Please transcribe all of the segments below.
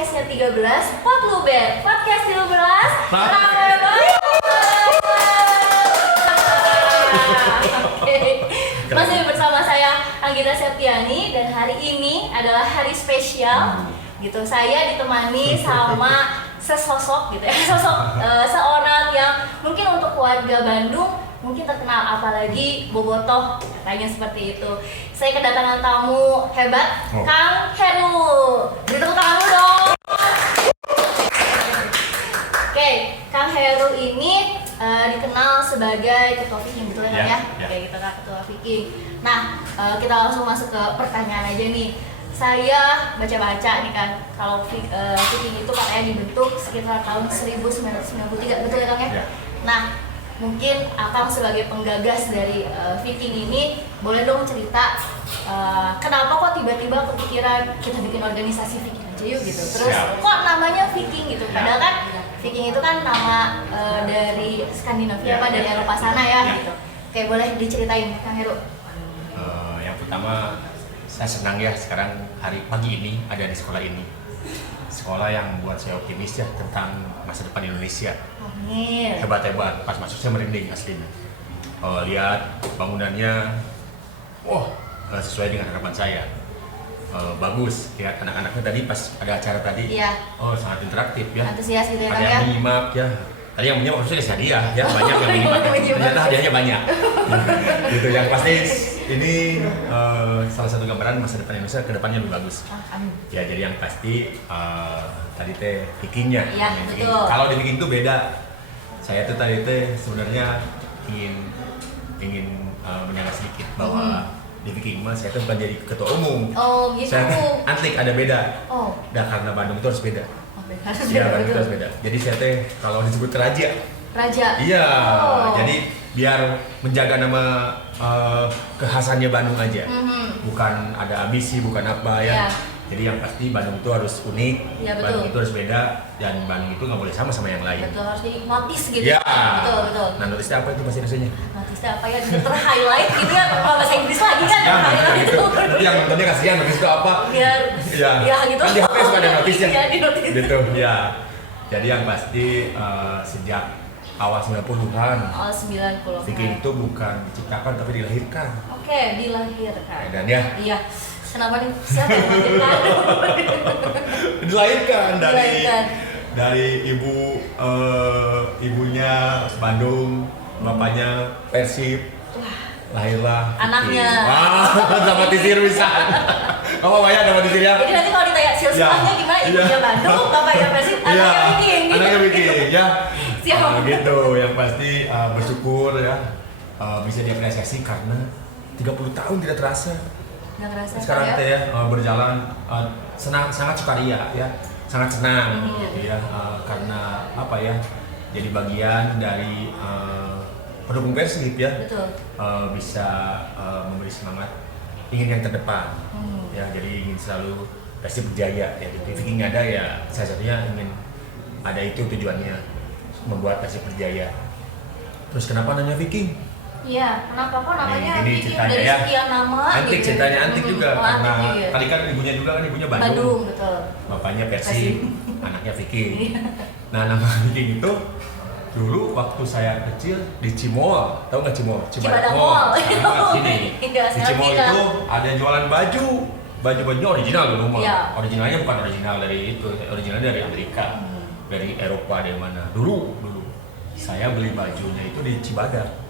podcastnya 13 Potluber. Podcast 13 ramai banget. Masih bersama saya Anggita Septiani dan hari ini adalah hari spesial gitu. Saya ditemani sama sesosok gitu ya, seorang yang mungkin untuk warga Bandung mungkin terkenal, apalagi bobotoh katanya seperti itu. Saya kedatangan tamu hebat, Kang Heru. Beri tepuk tangan dulu dong. Oke, Kang Heru ini dikenal sebagai ketua Viking, betul ya Kang ya? Oke, gitu Kak, ketua Viking. Nah, kita langsung masuk ke pertanyaan aja nih. Saya baca-baca nih kan, kalau Viking itu katanya dibentuk sekitar tahun 1993, betul ya Kang ya? Nah, mungkin Akang sebagai penggagas dari Viking ini boleh dong cerita kenapa kok tiba-tiba kepikiran kita bikin organisasi Viking aja yuk gitu. Terus kok namanya Viking gitu, padahal kan Viking itu kan nama dari Skandinavia dari Eropa sana ya gitu. Oke, boleh diceritain Kang Heru. Yang pertama, saya senang ya sekarang pagi ini ada di sekolah ini. Sekolah yang membuat saya optimis ya tentang masa depan Indonesia. Amin. Hebat-hebat, pas masuk saya merinding aslinya. Lihat bangunannya, sesuai dengan harapan saya. Bagus, lihat anak-anaknya tadi pas ada acara tadi. Iya. Sangat interaktif ya. Antusias gitu ya Kang ada ya. yang menyimak ya. Tadi yang menyimak maksudnya kasih hadiah ya, banyak yang menyimak. Ternyata hadiahnya banyak. Gitu yang pasti ini salah satu gambaran masa depan Indonesia ke depannya lebih bagus. Amin. Ya jadi yang pasti tadi teh Vikingnya. Iya, betul. Kalau di Viking itu beda. Saya tuh tadi teh sebenarnya ingin menyampaikan sedikit bahwa di Viking mah saya tuh bukan jadi ketua umum. Oh gitu. Saya antik, ada beda. Oh. Dan karena Bandung itu harus beda. Harus Iya, beda, Bandung itu betul. harus beda. Jadi saya teh kalau disebut raja. Raja. Iya. Oh. Jadi biar menjaga nama kekhasannya Bandung aja. Bukan ada ambisi, bukan apa ya. Iya. Jadi yang pasti Bandung itu harus unik, Iya, betul. Bandung itu harus beda, dan Bandung itu nggak boleh sama yang lain. Betul, harus jadi notice gitu. Ya. Betul. Nah, notice apa itu bahasa Indonesia? Notice apa ya? Ter-highlight gitu ya, kalau bahasa Inggris lagi kan. Ya, highlight gitu. Tapi yang nontonnya kasihan, notice itu apa? Biar, ya gitu. Kan di HP suka ada notice-nya. Iya, di notice. Gitu, ya. Jadi yang pasti sejak awal 90-an, Oh, 90. Viking itu bukan diciptakan tapi dilahirkan. Oke, dilahirkan. Dan ya, Iya. Kenapa nih? Siapa yang melahirkan? dilahirkan Dilahirkan. dari ibunya Bandung, bapaknya Persib, lahirlah Anaknya. sama tisir bisa. Apa banyak sama tisir ya? Jadi nanti kalau ditanya silsilahnya gimana? Ibunya Bandung, bapaknya Persib, anaknya Viking. Anaknya Viking ya. Siap. Gitu, yang pasti bersyukur ya bisa diapresiasi karena 30 tahun tidak terasa. Nggak ngerasa Sekarang ya? teh ya berjalan sangat sukaria ya, sangat senang gitu ya, karena apa ya, jadi bagian dari pendukung Persib ya. Betul. Bisa memberi semangat, ingin yang terdepan ya, jadi ingin selalu Persib berjaya ya. Jadi Viking ada ya, salah satunya ingin ada, itu tujuannya, membuat Persib berjaya. Terus kenapa nanya Viking? Iya, kenapa kok namanya Ini Viking ceritanya dari ya. sekian nama? Antik, gitu. ceritanya antik juga Oh, karena antik juga. tadi kan ibunya juga kan ibunya Bandung. Bandung, betul. Bapaknya Persib, Persib. anaknya Viking. Nah, nama Viking itu dulu waktu saya kecil di Cimol, tahu nggak Cimol? Cibadak Mall. Sini. Iya, Di Cimol sekarang itu ada yang jualan baju-bajunya original dulu mah. Iya. Originalnya bukan original dari itu, originalnya dari Amerika, dari Eropa, dari mana? Dulu saya beli bajunya itu di Cibadak.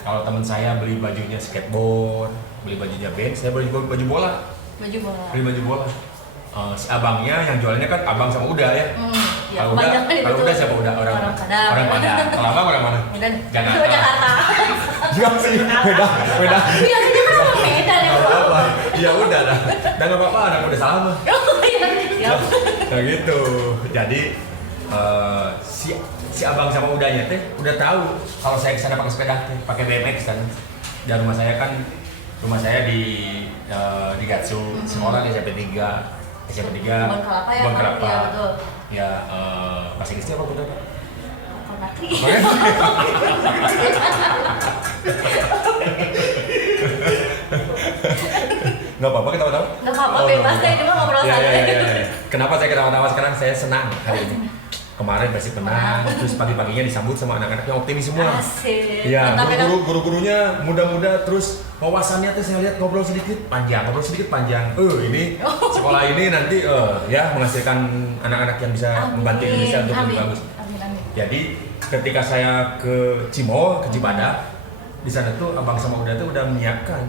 Kalau teman saya beli bajunya skateboard, beli bajunya band, saya beli baju bola. Baju bola. Beli baju bola. Si abangnya yang jualannya kan abang sama Uda ya. Ya, Kalau Uda, siapa Uda? Orang Padang. Orang Padang. Kalau abang orang mana? Medan. Jakarta. Jakarta. Iya sih, beda. Iya, kita kan orang Medan ya, Bro. Apa? Ya udah dah. Dan nggak apa-apa, anak udah salah mah. Oh, iya. Siap. Nah gitu. Jadi si abang sama Udanya teh udah tahu kalau saya kesana pakai sepeda teh, pakai BMX kan. Dan rumah saya di Gatsu, sekolah di SMP 3. SMP 3 Kebun kelapa ya, Kebun Pak? kelapa. Iya, betul. Ya, bahasa Inggrisnya apa betul? Konatri. Nggak apa-apa kita tahu. Nggak apa-apa, bebas deh, cuma ngobrol santai. Kenapa saya ketawa-tawa sekarang? Saya senang hari ini. Kemarin Persib menang, terus pagi-paginya disambut sama anak-anak yang optimis semua. Asik. Iya, guru-gurunya muda-muda, terus wawasannya tuh saya lihat ngobrol sedikit panjang. Ini sekolah ini nanti ya menghasilkan anak-anak yang bisa membantu Indonesia untuk lebih bagus. Amin. Jadi ketika saya ke Cimol, ke Cibadak, di sana tuh abang sama udah menyiapkan.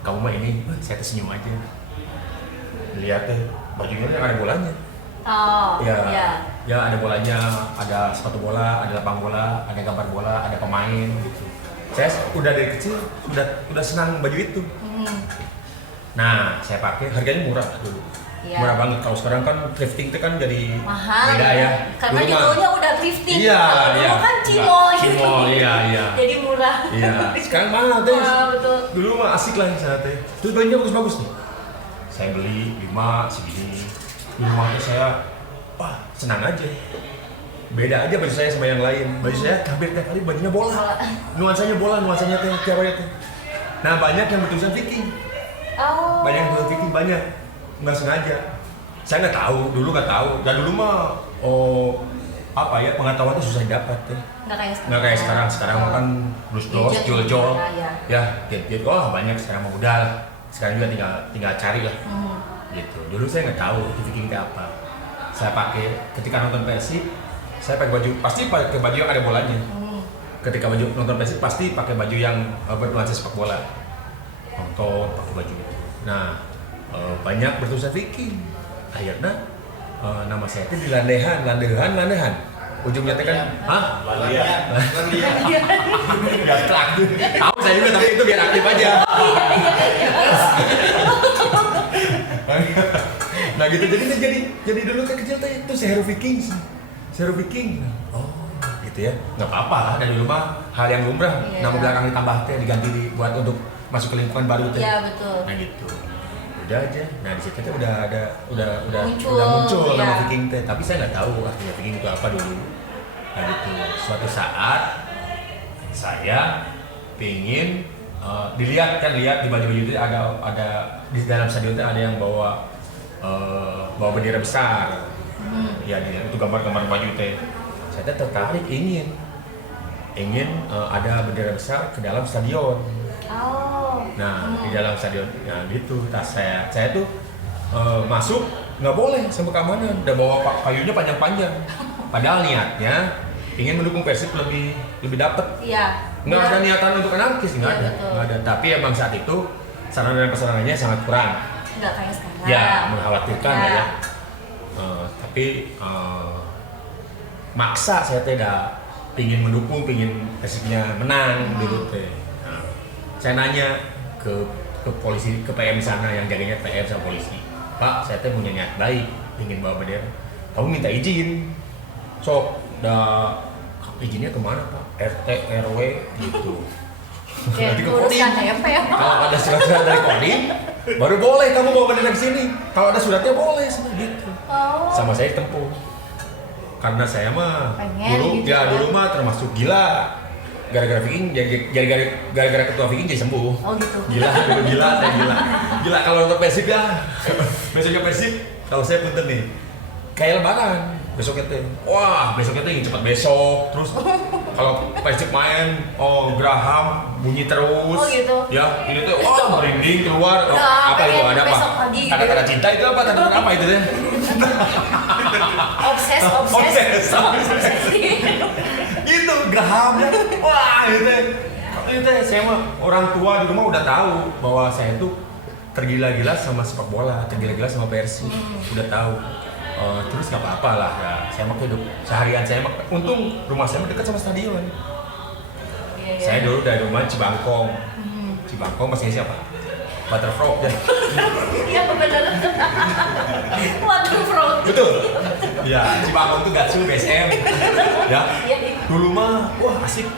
Kamu mah ini, saya tersenyum aja. Lihat deh, bajunya ada bolanya. Oh, ya ada bolanya, ada sepatu bola, ada lapang bola, ada gambar bola, ada pemain gitu. Saya udah dari kecil udah senang baju itu. Nah, saya pakai, harganya murah dulu. Iya. Murah banget. Kalau sekarang kan thrifting itu kan jadi mahal beda ya. Karena judulnya udah thrifting. Iya, dulu kan Cimol gitu. Cimol, iya. Jadi murah. Iya. Sekarang mahal teh. Betul. Dulu mah asik lah saya teh. Terus bajunya bagus-bagus nih. Saya beli 5 segini. Di rumah itu saya senang aja. Beda aja baju saya sama yang lain. Baju saya hampir tiap hari bajunya bola. Nuansanya teh tiap hari teh. Nah, banyak yang bertulisan Viking. Oh. Banyak yang bertulisan Viking, banyak. Nggak sengaja. Saya nggak tahu, dulu nggak tahu. Dan dulu mah pengetahuan itu susah didapat teh. Nggak kayak sekarang. Sekarang mah kan dos jol-jol. Ya, get. Banyak sekarang mah udah. Sekarang juga tinggal cari lah. Gitu. Dulu saya nggak tahu itu Viking itu apa. Saya pakai ketika nonton Persib, saya pakai baju yang ada bolanya. Ketika nonton Persib pasti pakai baju yang bernuansa sepak bola. Nonton pakai baju itu. Nah, banyak bertulisan Viking. Akhirnya nama saya itu di landehan. Ujungnya itu kan, Landehan. Nggak telak. Tahu saya juga, tapi itu biar aktif aja. Nah gitu, jadi dulu kecil tuh itu Seheru Viking. Oh gitu ya, nggak apa-apa. Dan dulu mah hal yang lumrah. Nama belakang ditambah teh diganti buat untuk masuk ke lingkungan baru teh. Iya betul. Nah gitu, udah aja. Nah di situ tuh udah muncul nama Viking teh. Tapi saya nggak tahu artinya Viking itu apa dulu. Nah gitu, suatu saat saya pingin lihat di baju-baju itu ada di dalam stadion itu ada yang bawa bendera besar. Ya itu gambar-gambar baju teh. Saya tertarik ingin ada bendera besar ke dalam stadion. Nah di dalam stadion, nah gitu. Saya tuh masuk nggak boleh sama keamanan, udah bawa payungnya panjang-panjang. Padahal niatnya ingin mendukung Persib lebih dapet. Iya. Nggak ada niatan untuk anarkis, nggak ada. Tapi emang saat itu sarana dan prasarananya sangat kurang. Nggak kayak sekarang. Ya, mengkhawatirkan ya. Tapi maksa saya tidak pingin mendukung, pingin Persibnya menang dulu teh. Nah, saya nanya ke polisi, ke PM sana yang jaganya PM sama polisi. Pak, saya teh punya niat baik, ingin bawa bendera. Kamu minta izin. Sok, izinnya kemana Pak? RT, RW gitu. Nanti ke Kodim. Kalau ada surat-surat dari Kodim, baru boleh kamu bawa bendera ke sini. Kalau ada suratnya boleh gitu. Sama saya tempuh. Karena saya mah dulu mah termasuk gila. Gara-gara Viking, gara-gara ketua Viking jadi sembuh. Oh gitu. Gila, saya gila. Gila kalau untuk Persib ya. Besoknya Persib, kalau saya punten nih. Kayak lebaran. Besoknya ingin cepat besok. Terus kalau Persib main, geraham bunyi terus. Oh gitu. Ya, ini tuh merinding keluar. Apa itu? Ada apa? Kata-kata cinta itu apa? Kata-kata apa itu deh? Obses. Itu gerahamnya. Itu saya mah orang tua di rumah udah tahu bahwa saya tuh tergila-gila sama sepak bola, tergila-gila sama Persib. Udah tahu. Terus nggak apa-apa lah ya. Saya mah hidup seharian saya mah. Untung rumah saya dekat sama stadion. Saya dulu dari rumah Cibangkong. Cibangkong masih siapa? Butterfrog ya. Iya benar. Butterfrog. Betul. Ya, Cibangkong tuh Gatsu BSM. Ya. Dulu mah asik.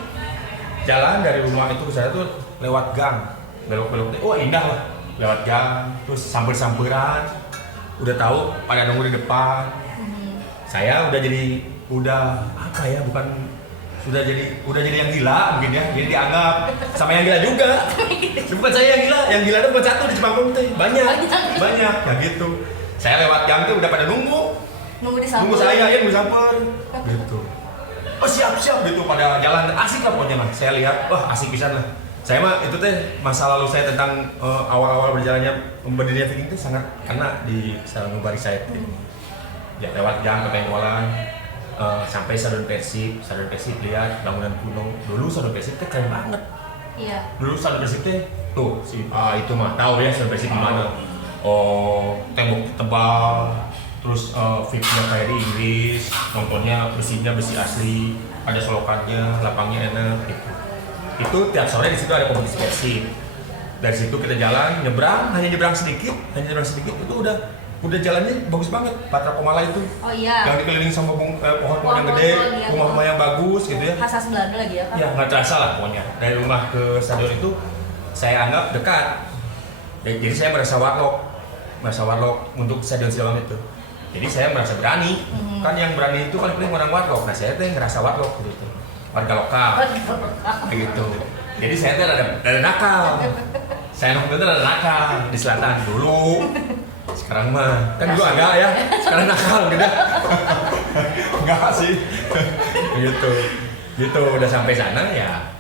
Jalan dari rumah itu saya tuh lewat gang. Belok-belok. Indah lah. Lewat gang, terus samper-samperan. Udah tahu pada nunggu di depan. Saya udah jadi udah jadi yang gila mungkin ya. Jadi dianggap sama yang gila juga. Bukan saya yang gila itu bukan satu di Cibangkong teh. Banyak. Ya gitu. Saya lewat gang tuh udah pada nunggu disamper. Nunggu saya ya, nunggu samper. Gitu. Oh siap gitu pada jalan asik lah pokoknya mah. Saya lihat, wah asik pisan lah. Saya mah itu teh masa lalu saya tentang awal-awal berjalannya berdirinya Viking itu sangat kena di sanubari saya. Ya lewat gang ke Pengkolan, sampai Stadion Persib lihat bangunan kuno. Dulu Stadion Persib teh keren banget. Iya. Dulu Stadion Persib teh tuh itu mah tahu ya Stadion Persib di mana. Oh, tembok tebal, terus VIP-nya kayak di Inggris, nontonnya besinya besi asli, ada solokannya, lapangnya enak gitu. Itu tiap sore di situ ada kompetisi Persib. Dari situ kita jalan, hanya nyebrang sedikit itu udah jalannya bagus banget. Patra Komala itu. Oh iya. Yang dikelilingi sama pohon-pohon yang gede, rumah-rumah yang bagus gitu ya. Khas Belanda lagi ya kan? Ya nggak terasa lah pokoknya. Dari rumah ke stadion itu saya anggap dekat. Jadi saya merasa warlock untuk stadion Siloam itu. Jadi saya merasa berani. Kan yang berani itu paling orang warlock. Nah saya tuh ngerasa warlock gitu. Warga lokal. Gitu. Jadi saya tuh ada nakal. Saya nongkrong tuh ada nakal di selatan dulu. Sekarang mah kan dulu agak ya. Sekarang nakal gitu. Enggak sih. Gitu udah sampai sana ya.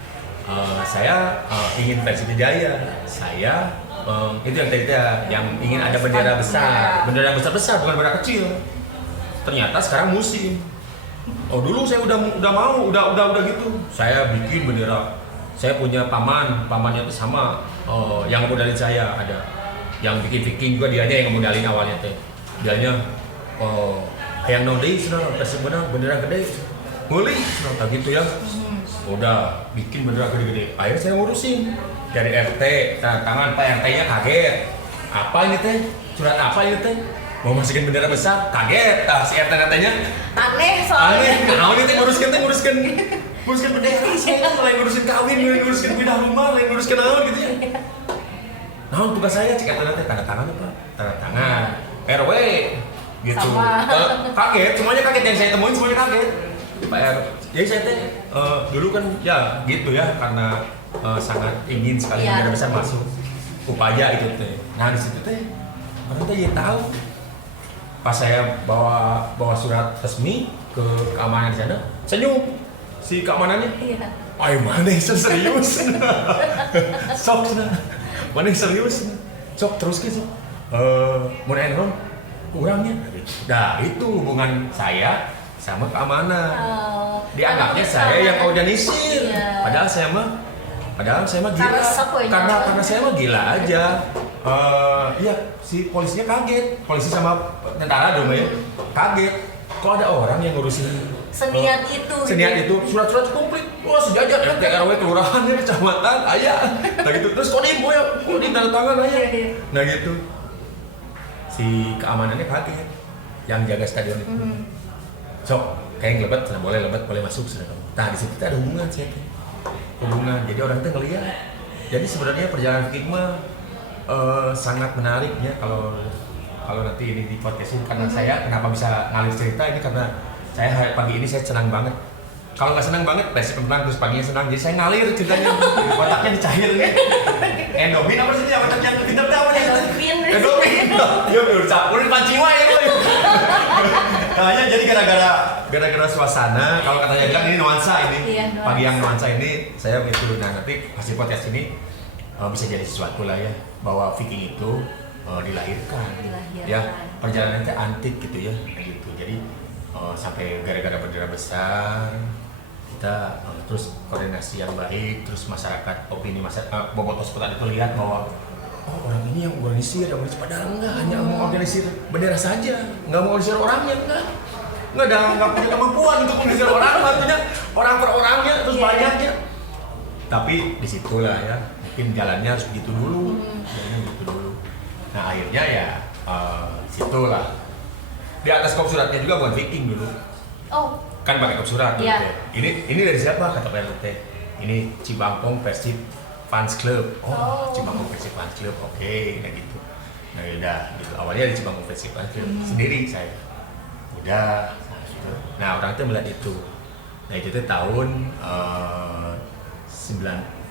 Saya ingin Persib Jaya. Saya itu yang tadi yang ingin ada bendera besar bukan bendera kecil. Ternyata sekarang musim. Oh dulu saya udah gitu. Saya bikin bendera. Saya punya pamannya itu sama yang modalin saya ada. Yang bikin Viking juga dianya yang modalin awalnya teh. Dianya yang nodi sudah Persib bendera gede. Mulai sudah gitu ya. Udah bikin bendera gede-gede. Akhirnya saya ngurusin dari RT, tanda tangan Pak RT-nya kaget. Apa ini teh? Surat apa ini teh? Mau masukin bendera besar, kaget. Si RT RT-nya aneh soalnya. Nah, ini teh nguruskan bendera. Saya mulai ngurusin kawin, ngurusin pindah rumah, ngurusin apa gitu ya. Nah, tugas saya cek RT tanda tangan apa? Tanda tangan RW gitu. Kaget, semuanya kaget yang saya temuin semuanya kaget. Pak RT. Jadi saya teh dulu kan ya gitu ya karena sangat ingin sekali bendera besar masuk upaya itu teh. Nah di situ teh orang teh ya tahu pas saya bawa surat resmi ke keamanan di sana senyum si keamanannya. Iya. Ay mana serius? Sok mana serius? Sok terus gitu. Mau enron kurangnya. Nah itu hubungan saya sama keamanan. Dianggapnya saya yang organisir. Iya. Padahal saya mah gila. Karena saya mah gila aja. Iya, si polisinya kaget. Polisi sama tentara dong ya. Kaget. Kok ada orang yang ngurusin seniat itu. Surat-surat komplit. Wah, sejajar RT RW kelurahan ya, kecamatan, ayah. Nah gitu. Terus kodim tanda tangan ayah. Nah gitu. Si keamanannya kaget. Yang jaga stadion itu. Sok, kayak lebat, boleh masuk sudah. Nah di situ ada hubungan sih, Jadi orang itu ngeliat. Jadi sebenarnya perjalanan Viking mah sangat menariknya kalau nanti ini di podcast ini karena saya kenapa bisa ngalir cerita ini karena saya pagi ini saya senang banget. Kalau nggak senang banget, Persib menang terus paginya senang. Jadi saya ngalir ceritanya, otaknya dicair nih. Endomin apa sih otaknya pintar apa ya? Endomin. Ya udah campur pancing wae ya. Kayaknya jadi gara-gara suasana, kalau katanya bilang ini nuansa ini. Iya, pagi yang nuansa ini saya begitu. Nah, nanti hasil podcast ini bisa jadi sesuatu lah ya bahwa Viking itu dilahirkan. Ya, perjalanannya antik gitu ya, gitu. Jadi sampai gara-gara bendera besar kita terus koordinasi yang baik, terus masyarakat opini masyarakat bobotoh seputar itu lihat bahwa orang ini yang organisir padahal enggak hanya mau organisir bendera saja, nggak mau organisir orangnya nggak punya kemampuan untuk organisir orang, artinya orang per orangnya terus banyaknya. Tapi disitulah ya mungkin jalannya harus begitu dulu, Nah akhirnya ya situlah di atas kop suratnya juga bukan Viking dulu. Oh. Kan pakai kop surat. Yeah. Ini dari siapa kata PRT? Ini Cibangkong Persib Fans Club. Oh. Cibangkong Persib Fans Club. Oke, kayak gitu. Nah udah gitu. Awalnya di Cibangkong Persib Fans Club sendiri saya. Udah. Nah orang itu melihat itu. Nah itu tuh tahun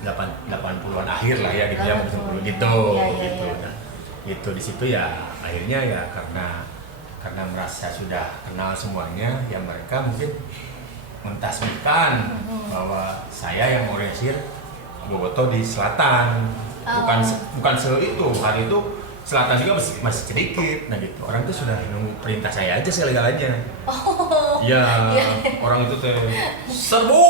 80-an akhir lah ya gitu ya, gitu. Nah, Gitu di situ ya akhirnya ya karena merasa sudah kenal semuanya ya mereka mungkin mentasbihkan bahwa saya yang organisir Bobotoh di selatan bukan itu hari itu selatan juga masih sedikit, nah gitu orang tuh sudah nunggu perintah saya aja segala-galanya. Ya orang itu teh serbu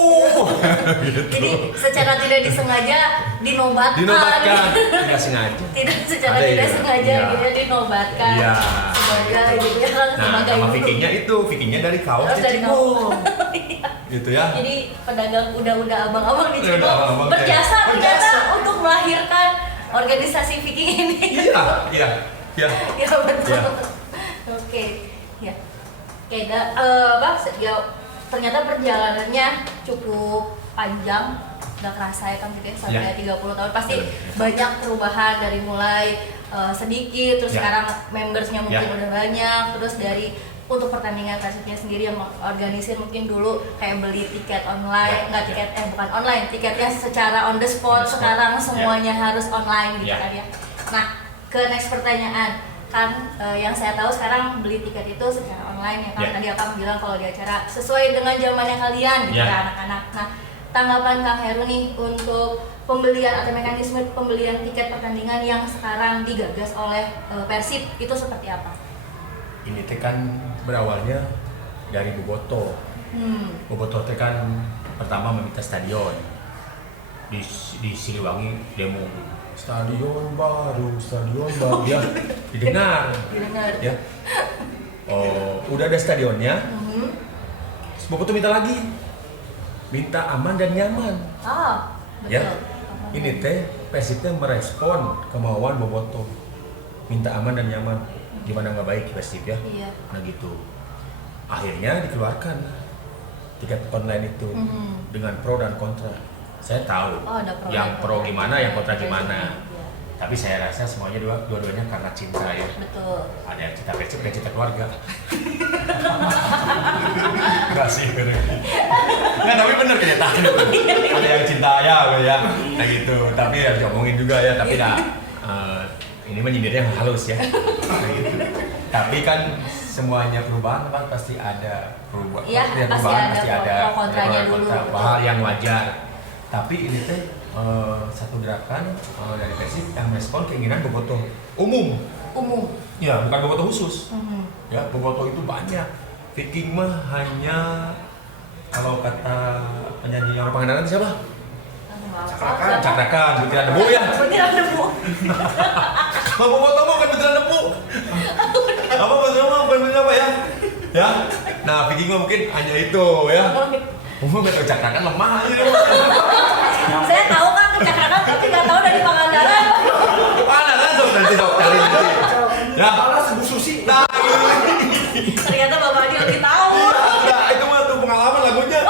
gitu. Jadi secara tidak disengaja dinobatkan tidak sengaja secara tidak sengaja gitu dinobatkan sebagai gitu ya nah nama Vikingnya dari kaos Cibom gitu ya. Jadi pedagang udah abang-abang di Cibom berjasa untuk melahirkan organisasi Viking ini. Iya betul. Oke, ya. Ternyata perjalanannya cukup panjang, nggak kerasa ya Kang Viking sampai 30 tahun. Pasti banyak perubahan dari mulai sedikit, terus sekarang membersnya mungkin udah banyak, terus dari untuk pertandingan Persibnya sendiri yang organisir mungkin dulu kayak beli tiket online, bukan online, tiketnya secara on the spot, sekarang semuanya harus online gitu kan ya. Nah, ke next pertanyaan kan yang saya tahu sekarang beli tiket itu secara online ya kan, tadi Akang bilang kalau di acara sesuai dengan zamannya kalian gitu kan anak-anak. Nah, tanggapan Kang Heru nih untuk pembelian atau mekanisme pembelian tiket pertandingan yang sekarang digagas oleh Persib itu seperti apa? Ini teh kan berawalnya dari Bobotoh. Bobotoh teh kan pertama meminta stadion di Siliwangi demo stadion baru ya didengar ya. Udah ada stadionnya. Bobotoh minta lagi, minta aman dan nyaman. Betul. Ya ini teh Persib teh merespon kemauan Bobotoh, minta aman dan nyaman. Gimana nggak baik Persib ya? Iya. Nah gitu. Akhirnya dikeluarkan tiket online itu dengan pro dan kontra. Saya tahu yang pro gimana, yang kontra gimana. Tapi saya rasa semuanya dua-duanya karena cinta ya. Betul. Ada yang cinta Persib, ada yang cinta keluarga. Enggak sih, nggak, tapi bener kenyataan. Ada yang cinta ya. Nah gitu. Tapi ya diomongin juga ya. Tapi ini menyindirnya halus ya. Nah, gitu. Tapi kan semuanya perubahan kan pasti ada perubahan. Iya, pasti ada kontranya dulu. Hal yang wajar. Tapi ini teh satu gerakan dari Persib yang merespon keinginan Bobotoh umum. Ya, bukan Bobotoh khusus. Ya, Bobotoh itu banyak. Viking mah hanya kalau kata penyanyi orang Pangandaran siapa? Cakrakan, butiran debu ya. Butiran debu. Kalau Bobotoh mah bukan butiran debu. Apa butiran mah bukan butiran apa ya? Ya. Nah, Viking mah mungkin hanya itu ya. Betul cakrakan lemah aja. Saya tahu kan cakrakan tapi nggak tahu dari Pangandaran. Pangandaran tuh nanti cari. Ya. Panas Bu Susi. Nah, Ternyata Bapak Adi lebih tahu. Nah, itu mah tuh pengalaman lagunya.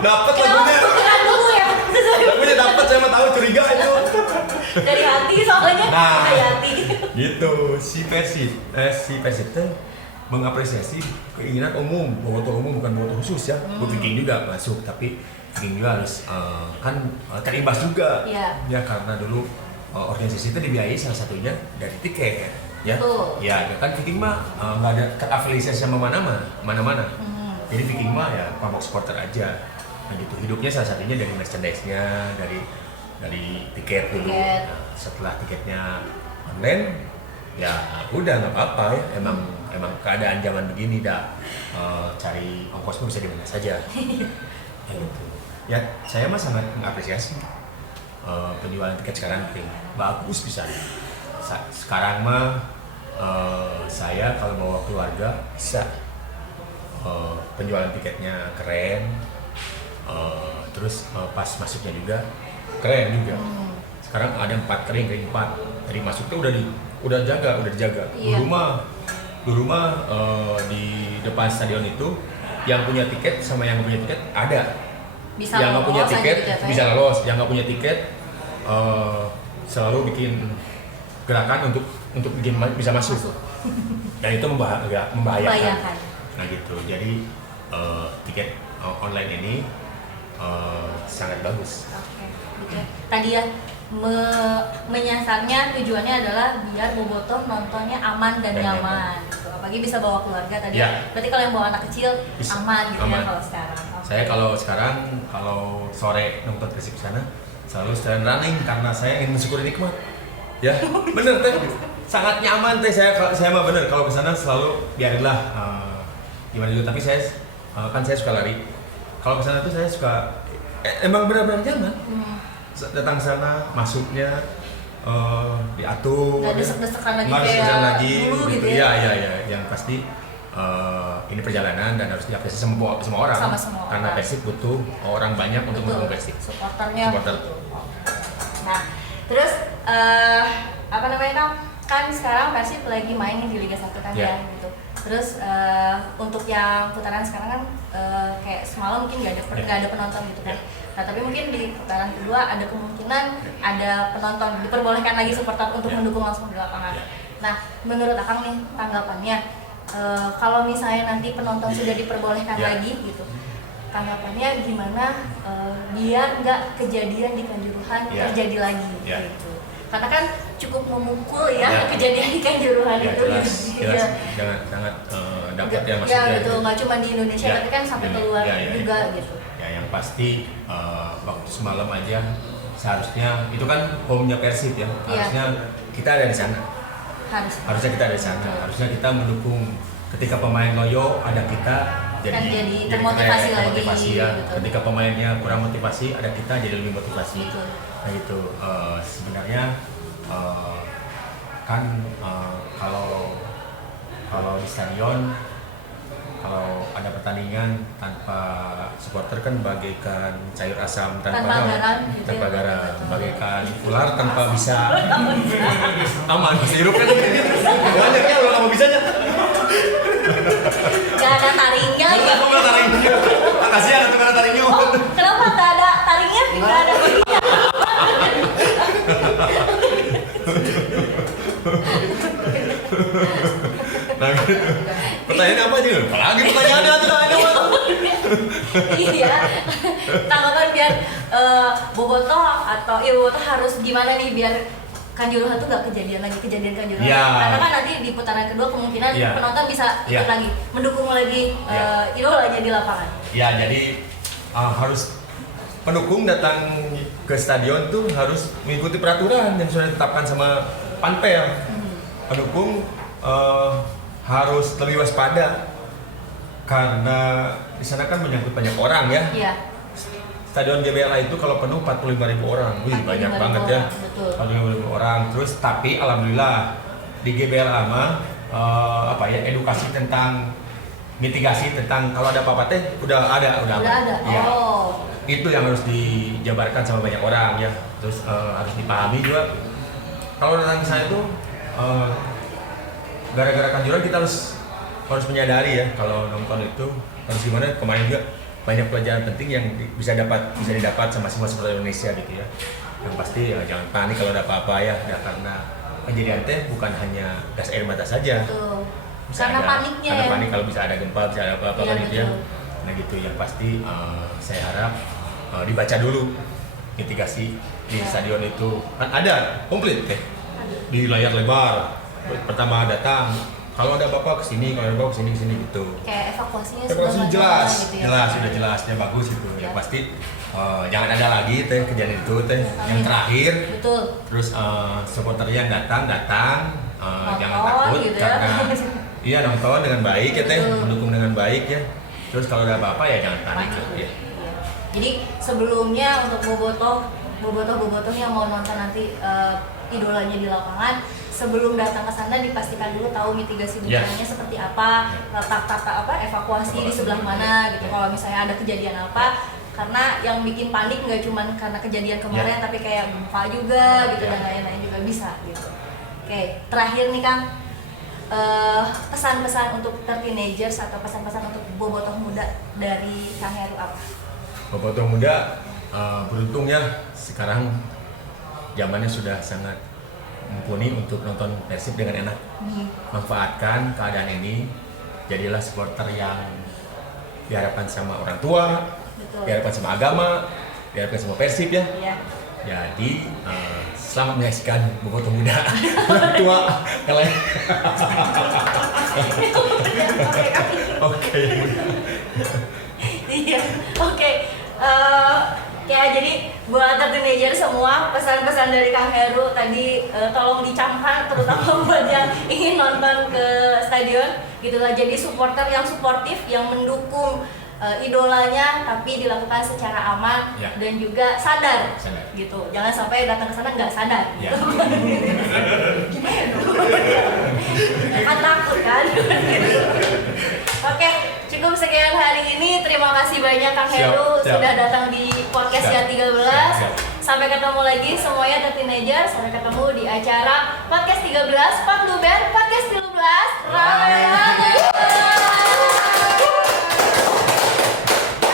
Dapat lagunya. Butiran dulu ya. Lagunya dapat, saya mah tahu curiga itu. Dari hati soalnya. Dari hati. Gitu si Persib teh mengapresiasi keinginan umum, Bobotoh umum bukan Bobotoh khusus ya. Viking juga masuk, tapi Viking juga harus kan terimbas juga. Ya karena dulu organisasi itu dibiayai salah satunya dari tiket ya. Ya kan Viking mah nggak ada terafiliasi sama mana-mana. Jadi Viking mah ya kelompok supporter aja. Nah gitu, hidupnya salah satunya dari merchandise-nya, dari tiket dulu. Nah, setelah tiketnya online ya udah nggak apa-apa ya, emang keadaan zaman begini cari ongkos pun bisa di mana saja. Ya gitu. Ya saya mah sangat mengapresiasi penjualan tiket sekarang bagus bisa. Sekarang mah saya kalau bawa keluarga bisa, penjualan tiketnya keren, terus pas masuknya juga keren juga. Sekarang ada 4 ring 4 dari masuknya udah dijaga. Dulu mah di depan stadion itu yang punya tiket sama yang nggak punya tiket ada. Yang nggak punya tiket bisa lolos, yang nggak punya tiket selalu bikin gerakan untuk bikin bisa masuk. Dan itu membahayakan. Nah gitu. Jadi tiket online ini sangat bagus. Tadi ya menyasarnya tujuannya adalah biar bobotoh nontonnya aman dan nyaman gitu. Apalagi bisa bawa keluarga tadi. Berarti kalau yang bawa anak kecil aman gitu ya kalau sekarang. Saya kalau sekarang kalau sore nonton Persib sana selalu stand running karena saya ingin mensyukuri nikmat. Ya, bener teh. Sangat nyaman teh saya mah bener kalau ke sana selalu biarinlah gimana juga, tapi saya kan saya suka lari. Kalau ke sana tuh saya suka emang benar-benar nyaman. Datang sana masuknya diatur. Nggak desek-desekan lagi kayak dulu gitu ya. Iya, yang pasti ini perjalanan dan harus diapresiasi semua orang. Sama semua karena Persib butuh orang banyak untuk mendukung Persib. Supporter. Nah, terus apa namanya kan sekarang Persib lagi main di Liga 1 kan ya gitu. Terus untuk yang putaran sekarang kan kayak semalam mungkin nggak ada penonton gitu kan. Nah tapi mungkin di putaran kedua ada kemungkinan ada penonton, diperbolehkan lagi supporter untuk mendukung langsung di lapangan. Nah menurut Akang nih tanggapannya, kalau misalnya nanti penonton sudah diperbolehkan lagi gitu, tanggapannya gimana biar nggak kejadian di Kanjuruhan terjadi lagi gitu. Karena kan cukup memukul kejadian di Kanjuruhan itu jelas sangat dapat ya maksudnya. Ya betul, nggak cuma di Indonesia tapi kan sampai keluar juga gitu. Ya yang pasti waktu semalam aja seharusnya itu kan home-nya Persib ya. Harusnya kita ada di sana. Harusnya kita ada di sana. Harusnya kita mendukung ketika pemain loyo ada kita jadi termotivasi lagi. Ya. Ketika pemainnya kurang motivasi ada kita jadi lebih motivasi. Betul. Nah itu sebenarnya kan kalau di stadion kalau ada pertandingan tanpa supporter kan bagaikan cair asam tanpa garam, bagaikan ular tanpa bisa aman hirup kan banyaknya ular tanpa bisanya nggak ada taringnya ya. Nggak taringnya, kasihan atau nggak ada taringnya. Kenapa nggak ada taringnya? Nggak ada taringnya. Nah gitu. Pertanyaannya apa aja? Apalagi pertanyaannya ada. Iya. Tanggapan biar bobotoh atau bobotoh harus gimana nih biar Kanjuruhan tuh gak kejadian Kanjuruhan. Karena kan nanti di putaran kedua kemungkinan penonton bisa ikut lagi, mendukung lagi idolanya di lapangan. Ya jadi harus pendukung datang ke stadion tuh harus mengikuti peraturan yang sudah ditetapkan sama Panpel. Pendukung harus lebih waspada karena di sana kan menyangkut banyak orang ya. Iya. Stadion GBLA itu kalau penuh 45.000 orang, wih banyak banget ya. 45.000 orang. Terus tapi alhamdulillah di GBLA mah edukasi tentang mitigasi tentang kalau ada apa-apa teh udah ada. Ya. Itu yang harus dijabarkan sama banyak orang ya. Terus harus dipahami juga kalau datang ke sana itu gara-gara Kanjuruhan kita harus menyadari ya kalau nonton itu harus gimana. Kemarin juga banyak pelajaran penting yang bisa didapat sama semua supporter Indonesia gitu ya. Yang pasti jangan panik kalau ada apa-apa ya. Karena kejadian teh bukan hanya gas air mata saja. Karena paniknya karena panik kalau bisa ada gempa, bisa ada apa-apa kan gitu ya. Nah gitu yang pasti saya harap dibaca dulu mitigasi di stadion itu kan ada komplit di layar lebar. Pertama datang kalau ada apa-apa kesini, kalau ada apa-apa kesini gitu. Kayak evakuasinya jelas, gitu ya? Sudah jelasnya bagus itu. Ya. Yang pasti jangan ada lagi kejadian itu yang terakhir. Betul. Terus supporternya datang, jangan takut gitu karena iya nonton dengan baik ya mendukung dengan baik ya. Terus kalau ada apa-apa ya jangan panik ya. Jadi sebelumnya untuk bobotoh yang mau nonton nanti idolanya di lapangan, sebelum datang ke sana dipastikan dulu tahu mitigasi bencananya seperti apa, tata evakuasi di sebelah mana gitu. Kalau misalnya ada kejadian apa, karena yang bikin panik nggak cuma karena kejadian kemarin tapi kayak gempa juga gitu dan lain-lain juga bisa gitu. Oke, terakhir nih Kang, pesan-pesan untuk teenagers atau pesan-pesan untuk bobotoh muda dari Kang Heru apa? Bobotoh muda beruntung ya sekarang zamannya sudah sangat mumpuni untuk nonton Persib dengan enak. Manfaatkan keadaan ini, jadilah supporter yang diharapkan sama orang tua, diharapkan sama agama, diharapkan sama Persib ya. Jadi selamat menyaksikan Bobotoh Muda tua kalian. Oke. Iya, oke. Ya jadi buat teenager semua, pesan-pesan dari Kang Heru tadi tolong dicamkan, terutama buat yang ingin nonton ke stadion gitulah. Jadi supporter yang suportif, yang mendukung idolanya, tapi dilakukan secara aman ya. Dan juga sadar gitu. Jangan sampai datang ke sana nggak sadar. Ya. Gimana dong? Kan takut kan? Oke, cukup sekian hari ini. Terima kasih banyak Kang Heru sudah datang di podcast Ya 13. Sampai ketemu lagi semuanya The Teenager. Sampai ketemu di acara